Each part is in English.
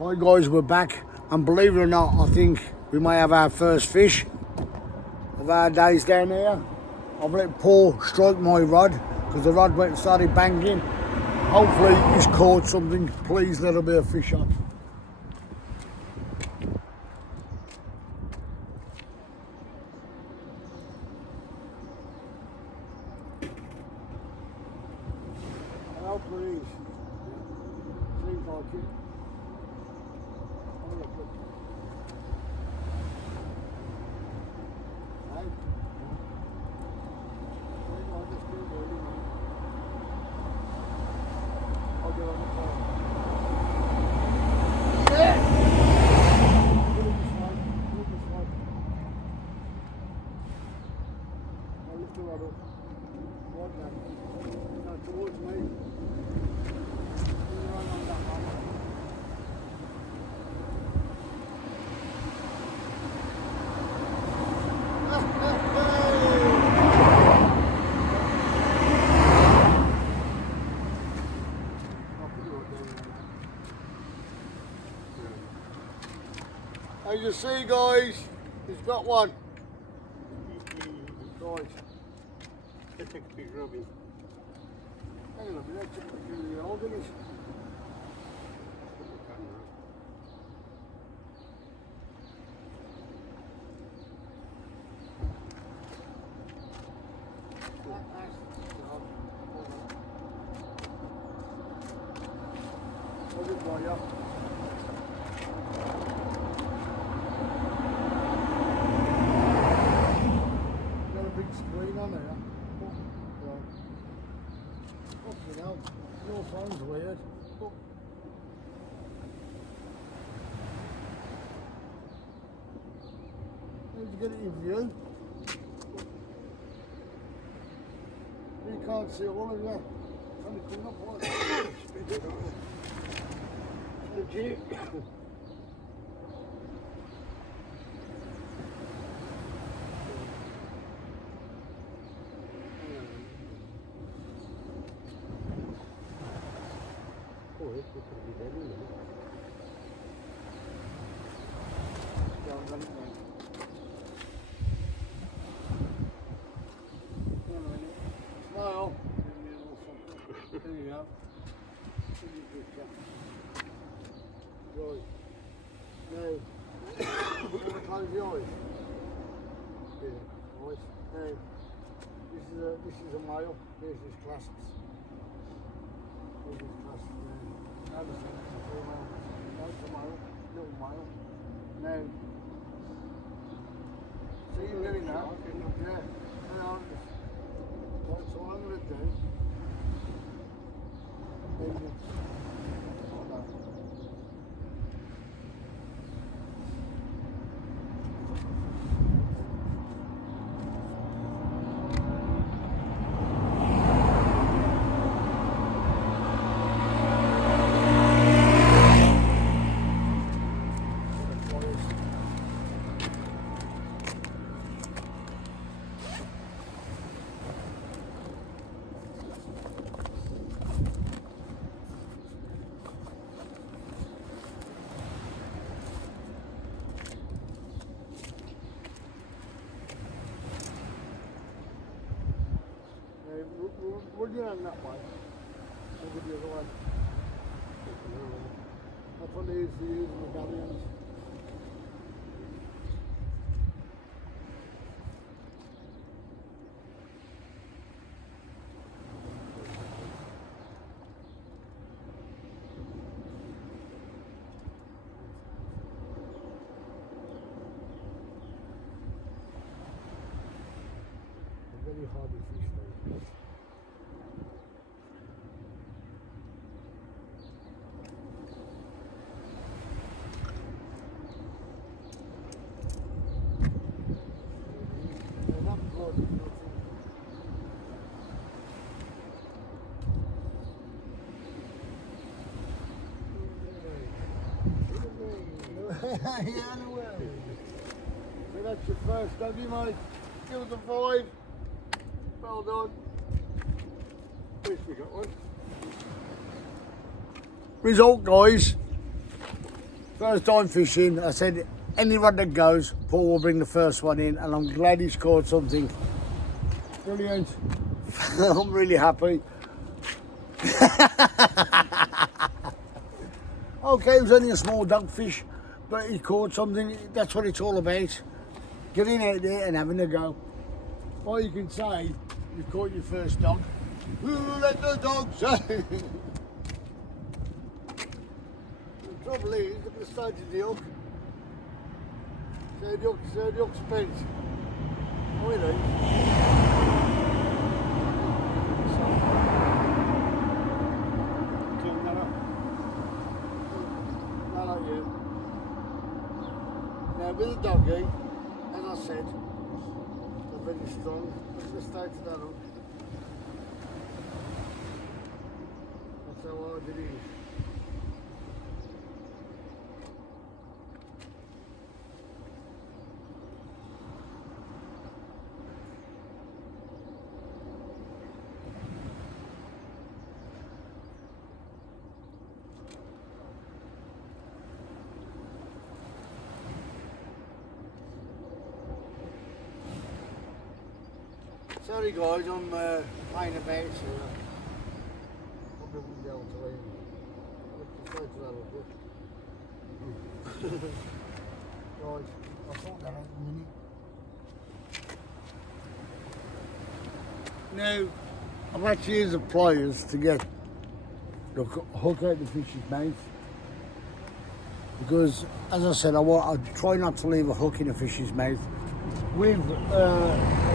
Hi guys, we're back, and believe it or not, I think we may have our first fish of our days down here. I've let Paul strike my rod because the rod went and started banging. Hopefully he's caught something. Please let it be a fish on. Oh please. Seems like it. As you see, guys, he's got one. Right. Let's take a big rubbing. Hang on a minute, check the old finish. Hold it for you. Screen on there. Fucking hell. Your phone's weird. How'd you get it in view? You can't see all of you. Trying to clean up like that. Legit. Smile. There you go. Right. Now, close the eyes. Yeah, right. Now, this is a male. There's his clasps. There's his clasps there. Now this is a female. That's a male. Little male. Now, see him living now? Yeah. Hang on. Right, so what I'm going to do. We'll do it that way. We'll do the other way. That's what they used to use in the galleons. Very hardy fish though. Yeah, no way. So that's your first doggy, mate. Give us a 5. Well done. At least we got one. Result, guys. First time fishing, I said, any rod that goes, Paul will bring the first one in, and I'm glad he's caught something. Brilliant. I'm really happy. Okay, it was only a small dogfish, but he caught something. That's what it's all about. Getting out there and having a go. Or you can say, you caught your first dog. Let the dogs out. The trouble is, look at the stage of the hook. So the hook's bent. Oh, it is. Turn that up. Not like you. Now with the doggy, as I said, they're very strong. Look at the stage of that hook. That's how hard it is. Sorry guys, I'm playing about here. Probably wouldn't be able to leave. Look at the side of that look. Right, I'll sort that out in a minute. Now, I've actually used the pliers to get the hook out the fish's mouth. Because, as I said, I try not to leave a hook in a fish's mouth. With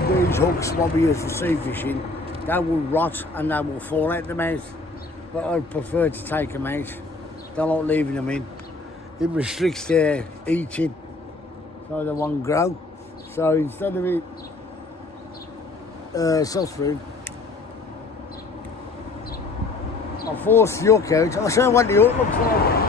these hooks, what we use for sea fishing, they will rot and they will fall out the mouth. But I prefer to take them out. Don't like leaving them in. It restricts their eating, so they won't grow. So instead of it suffering, I force the hook out. I'll show you what the hook looks like.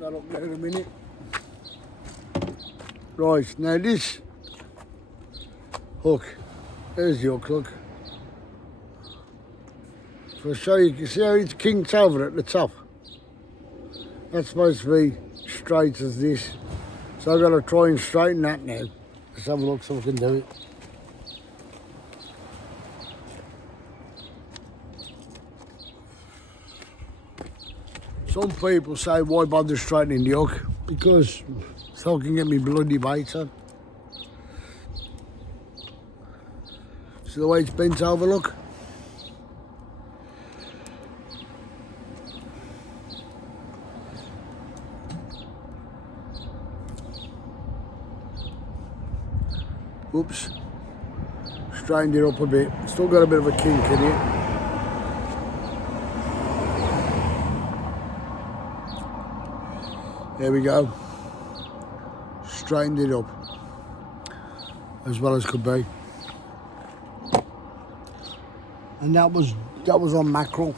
That up there in a minute. Right, now this hook, there's the hook, look. So I'll show you, see how it's kinked over at the top? That's supposed to be straight as this. So I've got to try and straighten that now. Let's have a look so we can do it. Some people say, why bother straightening the hook? Because so I can get me bloody bait on. See the way it's bent over, look? Oops. Straightened it up a bit. Still got a bit of a kink in it. There we go. Straightened it up as well as could be. And that was on mackerel.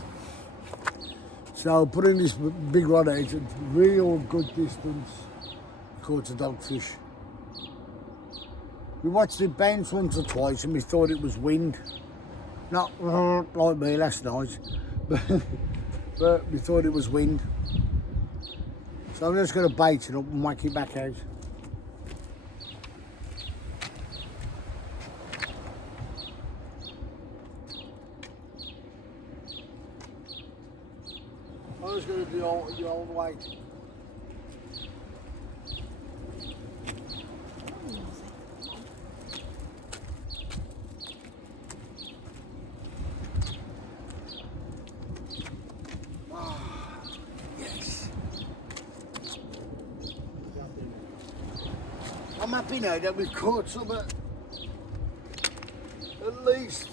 So putting this big rod out at real good distance, caught a dogfish. We watched it bounce once or twice and we thought it was wind. Not like me last night, but we thought it was wind. So I'm just going to bait it up and whack it back out. I'm just going to do the old weight. I'm happy now that we've caught some at least.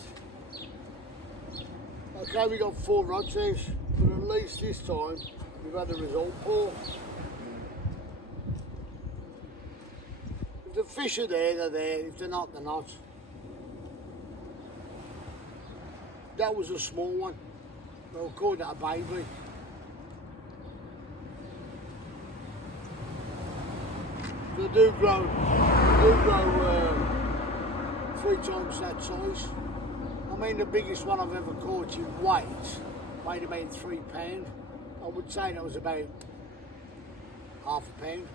Okay, we got 4 rods out, but at least this time we've had a result, Paul. If the fish are there, they're there. If they're not, they're not. that was a small one. They'll call that a baby. They do grow 3 times that size. I mean, the biggest one I've ever caught in weight weighed about £3. I would say that was about half a pound.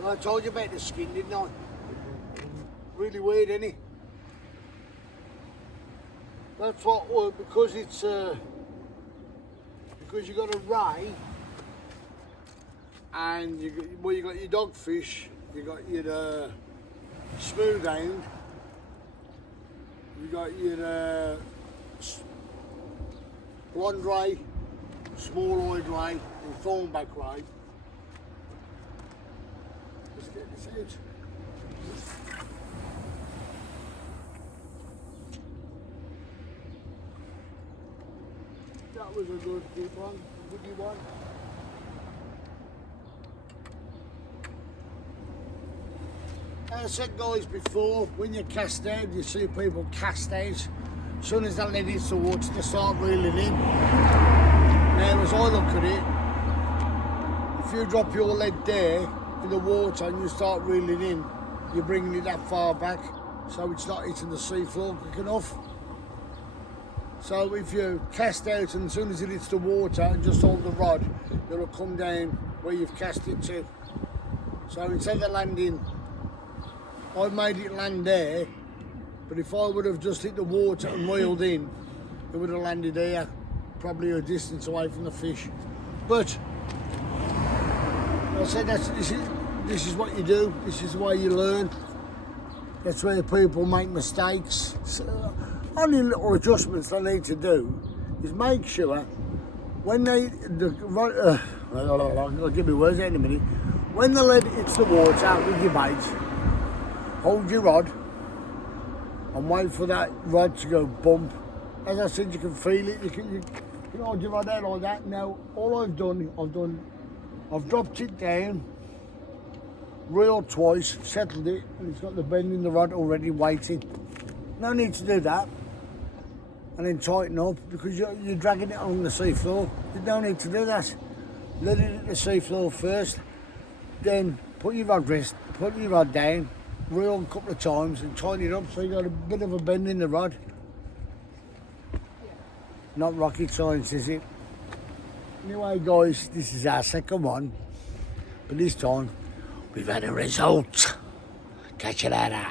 Well, I told you about the skin, didn't I? Really weird, isn't it? That's what, well, because it's because you got a ray, and you got your dogfish, you got your smooth hound, you got your blonde ray, small-eyed ray, and thornback ray. Let's get this out. That was a good one, a goodie one. As I said, guys, before, when you cast out, you see people cast out. As soon as that lead hits the water, they start reeling in. Now, as I look at it, if you drop your lead there in the water and you start reeling in, you're bringing it that far back, so it's not hitting the seafloor quick enough. So if you cast out and as soon as it hits the water and just hold the rod, it'll come down where you've cast it to. So instead of landing, I made it land there, but if I would have just hit the water and reeled in, it would have landed here, probably a distance away from the fish. But I said this is what you do, this is the way you learn. That's where people make mistakes. So, only little adjustments they need to do is make sure when I'll give me words out in a minute. When the lead hits the water with your bait, hold your rod and wait for that rod to go bump. As I said, you can feel it. You can hold your rod out like that. Now, all I've dropped it down, reeled twice, settled it, and it's got the bend in the rod already waiting. No need to do that. And then tighten up because you're dragging it on the seafloor. You don't need to do that. Let it hit the seafloor first, then put your rod down, reel a couple of times and tighten it up so you got a bit of a bend in the rod. Not rocket science, is it? Anyway, guys, this is our second one, but this time we've had a result. Catch you later.